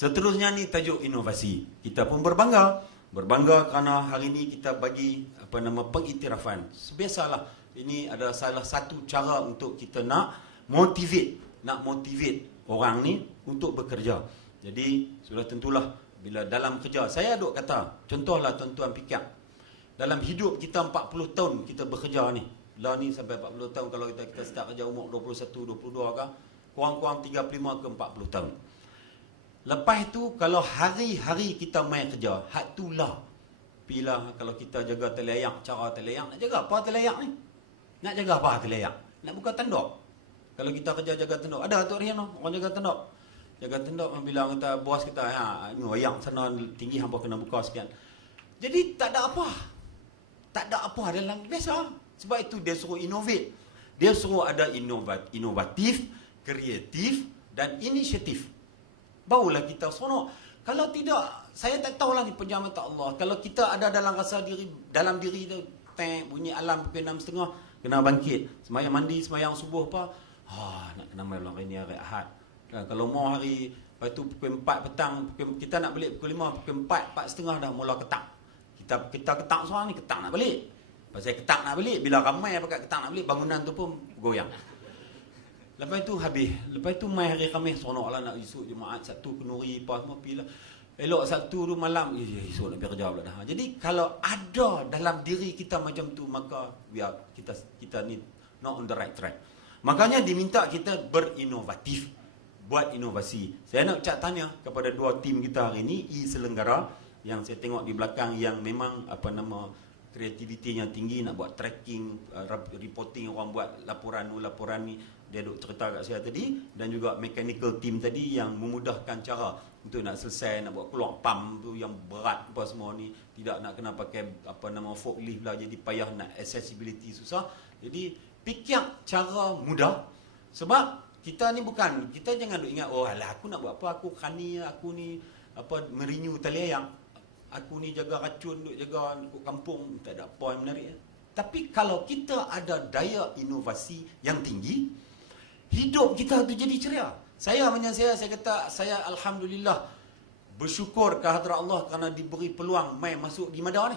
Seterusnya ni tajuk inovasi. Kita pun berbangga kerana hari ini kita bagi pengiktirafan. Biasalah, ini adalah salah satu cara untuk kita nak motivate orang ni untuk bekerja. Jadi sudah tentulah bila dalam kerja, saya duk kata, contohlah tuan-tuan fikir, dalam hidup kita 40 tahun kita bekerja ni. Lah ni sampai 40 tahun, kalau kita start kerja umur 21, 22 ke, kurang-kurang 35 ke 40 tahun. Lepas tu kalau hari-hari kita main kerja, hak tu lah. Bila kalau kita jaga teleyak, cara teleyak, nak jaga apa teleyak ni? Nak jaga apa teleyak? Nak buka tanduk. Kalau kita kerja jaga tanduk, ada Tok Rian orang jaga tanduk. Jaga tanduk bilang kita, bos kita, ni wayang sana tinggi hampa kena buka sekian. Jadi tak ada apa. Tak ada apa dalam biasa. Sebab itu dia suruh innovate. Dia suruh ada inovatif, kreatif dan inisiatif. Barulah kita seronok. Kalau tidak, saya tak tahulah ni penjaman tak Allah. Kalau kita ada dalam rasa diri, dalam diri tu, bunyi alam pukul 6.30, kena bangkit. Semayang mandi, semayang subuh apa. Nak kena main hari ni hari Ahad. Kalau mau hari, lepas tu pukul 4 petang, kita nak balik pukul 5, pukul 4, 4.30 dah mula ketak. Kita ketak seorang ni, ketak nak balik. Pasal ketak nak balik, bila ramai pakai ketak nak balik, bangunan tu pun goyang. Lepas tu habis. Lepas tu mai hari Khamis seronok lah nak esok Jumaat, Sabtu kenduri apa semua pilah. Elok Sabtu tu malam, esok nak pergi kerja pula dah. Jadi kalau ada dalam diri kita macam tu, maka kita ni not on the right track. Makanya diminta kita berinovatif, buat inovasi. Saya nak tanya kepada dua tim kita hari ini, Selenggara, yang saya tengok di belakang yang memang kreativitinya tinggi, nak buat tracking, reporting, orang buat laporan ni. Dia duk cerita kat saya tadi, dan juga mechanical team tadi yang memudahkan cara untuk nak selesai, nak buat keluar pump tu yang berat apa semua ni, tidak nak kena pakai forklift lah, jadi payah nak accessibility susah. Jadi fikir cara mudah, sebab kita ni bukan, kita jangan duk ingat, oh alah aku nak buat apa, aku khani, aku ni merinyu tali ayam, aku ni jaga racun, duk jaga kampung, tak ada apa yang menarik. Tapi kalau kita ada daya inovasi yang tinggi, hidup kita tu jadi ceria. Saya kata, saya Alhamdulillah bersyukur ke hadrat Allah kerana diberi peluang mai masuk di Mada ni.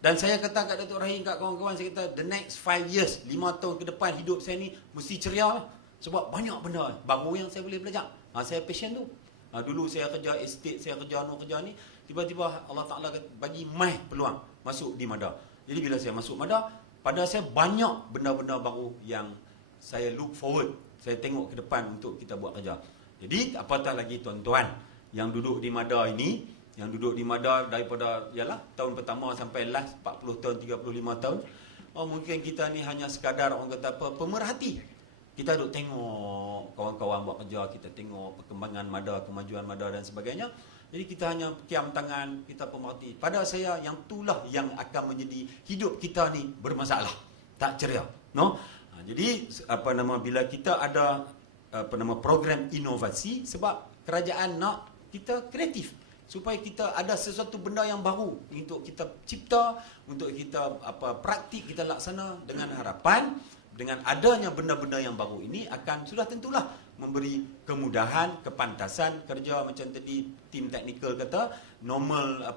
Dan saya kata kat Datuk Rahim, kat kawan-kawan, saya kata the next 5 years, 5 tahun ke depan hidup saya ni mesti ceria. Sebab banyak benda baru yang saya boleh belajar. Saya passion tu. Dulu saya kerja estate, saya kerja ni, tiba-tiba Allah Ta'ala bagi mai peluang masuk di Mada. Jadi bila saya masuk Mada, pada saya banyak benda-benda baru yang saya look forward, saya tengok ke depan untuk kita buat kerja. Jadi apatah lagi tuan-tuan yang duduk di Mada ini, yang duduk di Mada daripada tahun pertama sampai last 40 tahun, 35 tahun. Mungkin kita ni hanya sekadar orang kata apa, pemerhati. Kita duduk tengok kawan-kawan buat kerja, kita tengok perkembangan Mada, kemajuan Mada dan sebagainya. Jadi kita hanya kiam tangan, kita pemerhati. Pada saya yang itulah yang akan menjadi hidup kita ni bermasalah, tak ceria. Jadi bila kita ada program inovasi, sebab kerajaan nak kita kreatif supaya kita ada sesuatu benda yang baru untuk kita cipta, untuk kita praktik, kita laksana, dengan harapan dengan adanya benda-benda yang baru ini akan sudah tentulah memberi kemudahan, kepantasan kerja. Macam tadi tim teknikal kata, normal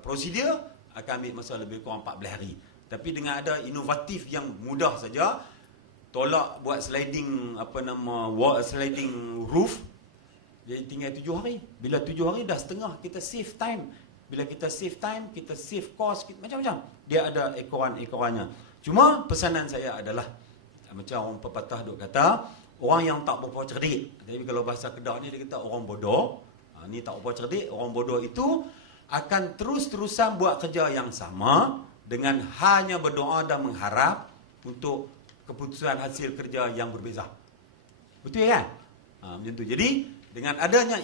prosedur akan ambil masa lebih kurang 14 hari. Tapi dengan ada inovatif yang mudah saja, tolak buat sliding sliding roof, jadi tinggal 7 hari. Bila 7 hari dah setengah, kita save time. Bila kita save time, kita save cost, macam-macam. Dia ada ekoran-ekorannya. Cuma pesanan saya adalah, macam orang pepatah duk kata, orang yang tak berapa cerdik. Tapi kalau bahasa Kedah ni dia kata orang bodoh. Ni tak berapa cerdik. Orang bodoh itu akan terus-terusan buat kerja yang sama dengan hanya berdoa dan mengharap untuk keputusan hasil kerja yang berbeza. Betul kan? Macam tu. Jadi dengan adanya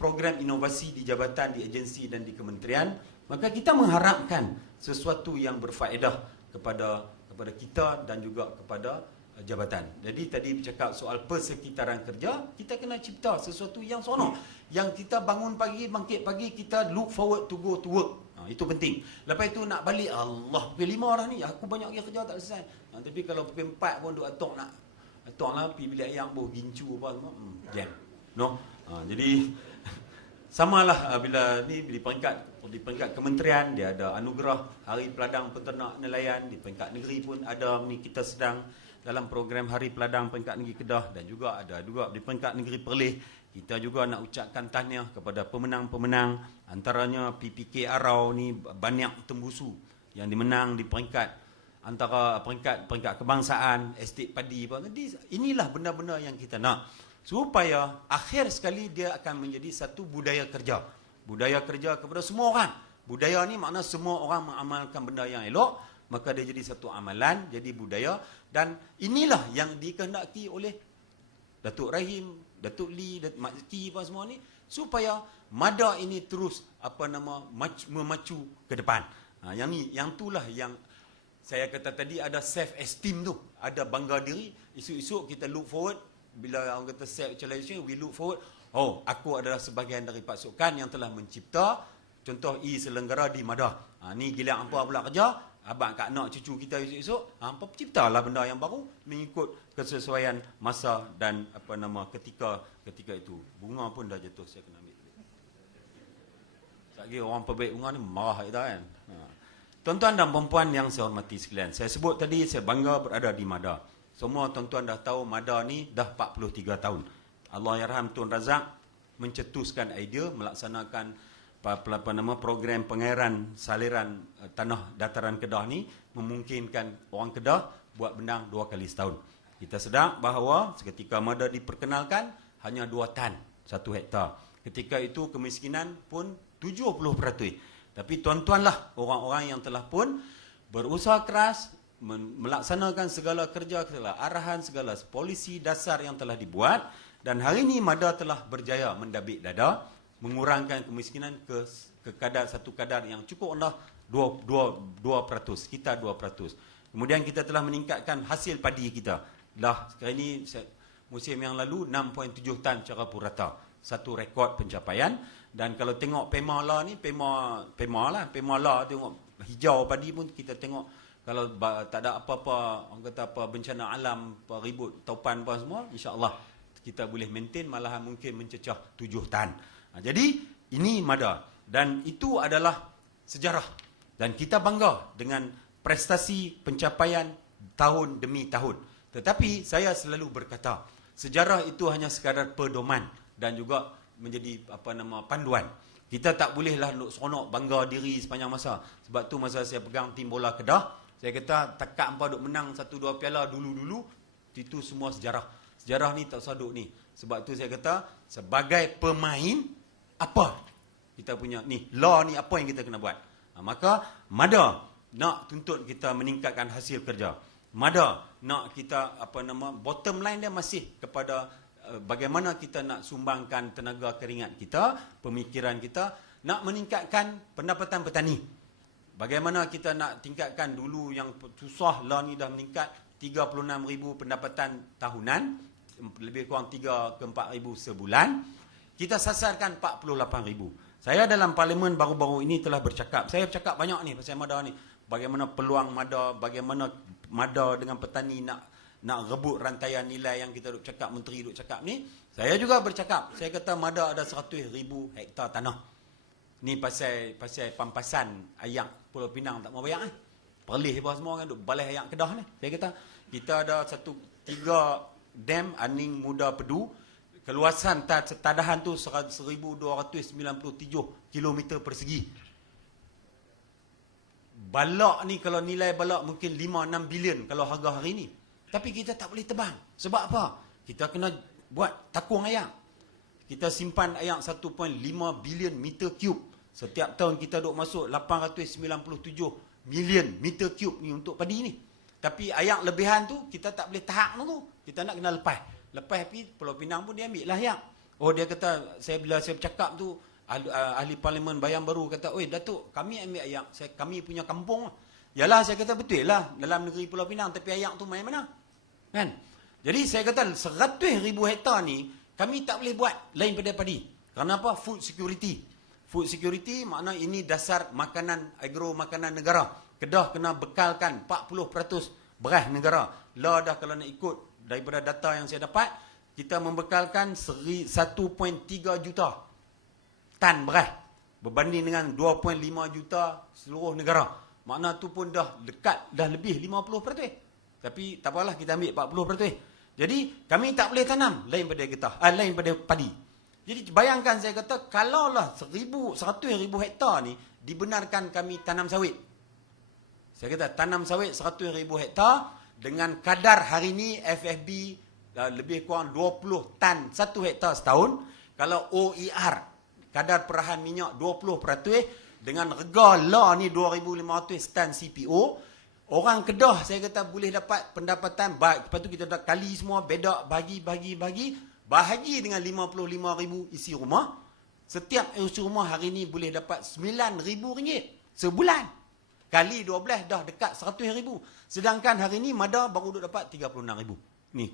program inovasi di jabatan, di agensi dan di kementerian, maka kita mengharapkan sesuatu yang berfaedah kepada kita dan juga kepada jabatan. Jadi tadi bercakap soal persekitaran kerja, kita kena cipta sesuatu yang seronok. Yang kita bangun pagi, bangkit pagi, kita look forward to go to work. Itu penting. Lepas itu nak balik, Allah, pukul 5 dah ni, aku banyak lagi kerja tak selesai. Tapi kalau pukul 4 pun duk atok lah, pergi bilik ayam, gincu apa semua, jam. Jadi samalah bila di peringkat kementerian dia ada anugerah Hari Peladang Peternak Nelayan, di peringkat negeri pun ada ni, kita sedang dalam program Hari Peladang peringkat negeri Kedah, dan juga ada juga di peringkat negeri Perlis. Kita juga nak ucapkan tahniah kepada pemenang-pemenang, antaranya PPK Arau ni Banyak Tembusu yang dimenang di peringkat antara peringkat kebangsaan, estate padi. Jadi inilah benda-benda yang kita nak, supaya akhir sekali dia akan menjadi satu budaya kerja. Budaya kerja kepada semua orang. Budaya ni makna semua orang mengamalkan benda yang elok, maka dia jadi satu amalan, jadi budaya. Dan inilah yang dikehendaki oleh Datuk Rahim, Datuk Lee, Datuk Mak Zeki apa semua ni, supaya MADA ini terus memacu ke depan. Yang itulah yang saya kata tadi, ada self esteem tu, ada bangga diri. Esok-esok kita look forward, bila orang kata self actualization, we look forward, oh, aku adalah sebahagian dari pasukan yang telah mencipta contoh selenggara di MADA. Ni gila hampa pula kerja, abang kak nak cucu kita esok-esok, hampa ciptalah benda yang baru mengikut kesesuaian masa dan ketika itu. Bunga pun dah jatuh, saya kena ambil. Lagi orang pebaik bunga ni marah kita kan. Tuan-tuan dan perempuan yang saya hormati sekalian, saya sebut tadi saya bangga berada di MADA. Semua tuan-tuan dah tahu MADA ni dah 43 tahun. Allahyarham Tun Razak mencetuskan idea melaksanakan program pengairan saliran tanah dataran Kedah ni, memungkinkan orang Kedah buat benang 2 kali setahun. Kita sedar bahawa seketika MADA diperkenalkan hanya 2 tan 1 hektar. Ketika itu kemiskinan pun 70%. Tapi tuan-tuanlah orang-orang yang telah pun berusaha keras melaksanakan segala kerja, segala arahan, segala polisi dasar yang telah dibuat, dan hari ini MADA telah berjaya mendabik dada, mengurangkan kemiskinan ke satu kadar yang cukup rendah, 2%, sekitar 2%. Kemudian kita telah meningkatkan hasil padi kita. Sekarang ini musim yang lalu 6.7 tan secara purata. Satu rekod pencapaian. Dan kalau tengok Pema La ni, Pema La tengok hijau padi pun kita tengok, kalau tak ada apa-apa, orang kata apa, bencana alam, ribut, taupan apa semua, insya-Allah kita boleh maintain, malahan mungkin mencecah 7 tan. Jadi ini MADA, dan itu adalah sejarah, dan kita bangga dengan prestasi pencapaian tahun demi tahun. Tetapi saya selalu berkata, sejarah itu hanya sekadar pedoman dan juga menjadi panduan. Kita tak bolehlah nak seronok bangga diri sepanjang masa. Sebab tu masa saya pegang tim bola Kedah, saya kata takat hampa duk menang 1-2 piala dulu-dulu, itu semua sejarah. Sejarah ni tak usah duk ni. Sebab tu saya kata, sebagai pemain, apa kita punya ni, law ni apa yang kita kena buat. Maka MADA nak tuntut kita meningkatkan hasil kerja. MADA nak kita bottom line dia masih kepada bagaimana kita nak sumbangkan tenaga keringat kita, pemikiran kita, nak meningkatkan pendapatan petani. Bagaimana kita nak tingkatkan, dulu yang susah lah ni dah meningkat 36,000 pendapatan tahunan, lebih kurang 3 ke 4 ribu sebulan. Kita sasarkan 48,000. Saya dalam parlimen baru-baru ini telah bercakap. Saya bercakap banyak ni pasal MADA ni. Bagaimana peluang MADA, bagaimana MADA dengan petani nak rebut rantaian nilai yang kita duk cakap, menteri duk cakap ni. Saya juga bercakap. Saya kata MADA ada 100,000 hektar tanah. Ni pasal pampasan ayak Pulau Pinang tak mau bayar. Perlis apa semua kan duk balai ayak Kedah ni. Saya kata kita ada 3 dam Aning Muda Pedu. Keluasan tadahan tu 1,297 km persegi. Balak ni kalau nilai balak mungkin 5-6 bilion kalau harga hari ni. Tapi kita tak boleh tebang. Sebab apa? Kita kena buat takung ayak. Kita simpan ayak 1.5 bilion meter cube. Setiap tahun kita duk masuk 897 million meter cube ni untuk padi ni. Tapi ayak lebihan tu kita tak boleh tahak tu. Kita nak kena lepas. Lepas tapi Pulau Pinang pun dia ambil lah ayak. Oh, dia kata, bila saya bercakap tu, ahli parlimen Bayan Baru kata, oi Datuk, kami ambil ayak, kami punya kampung. Yalah, saya kata betul lah dalam negeri Pulau Pinang, tapi ayak tu main mana? Kan? Jadi saya kata 100,000 hektar ni kami tak boleh buat lain pada padi. Kenapa? Food security. Food security makna ini dasar makanan, agro makanan negara. Kedah kena bekalkan 40% beras negara. Lah dah kalau nak ikut daripada data yang saya dapat, kita membekalkan 1.3 juta tan beras berbanding dengan 2.5 juta seluruh negara. Makna tu pun dah dekat, dah lebih 50%. Tapi tak apalah, kita ambil 40%. Jadi kami tak boleh tanam lain pada getah, lain pada padi. Jadi bayangkan saya kata, kalaulah 100,000 hektar ni dibenarkan kami tanam sawit. Saya kata tanam sawit 100,000 hektar dengan kadar hari ni FFB lebih kurang 20 tan 1 hektar setahun. Kalau OER, kadar perahan minyak 20%, dengan rega lah ni 2,500 tan CPO, orang Kedah saya kata boleh dapat pendapatan baik. Lepas tu kita dah kali semua, bedak, bahagi dengan 55,000 isi rumah. Setiap isi rumah hari ni boleh dapat RM9,000 sebulan. Kali 12 dah dekat 100,000. Sedangkan hari ni Mada baru dapat 36,000. Ni.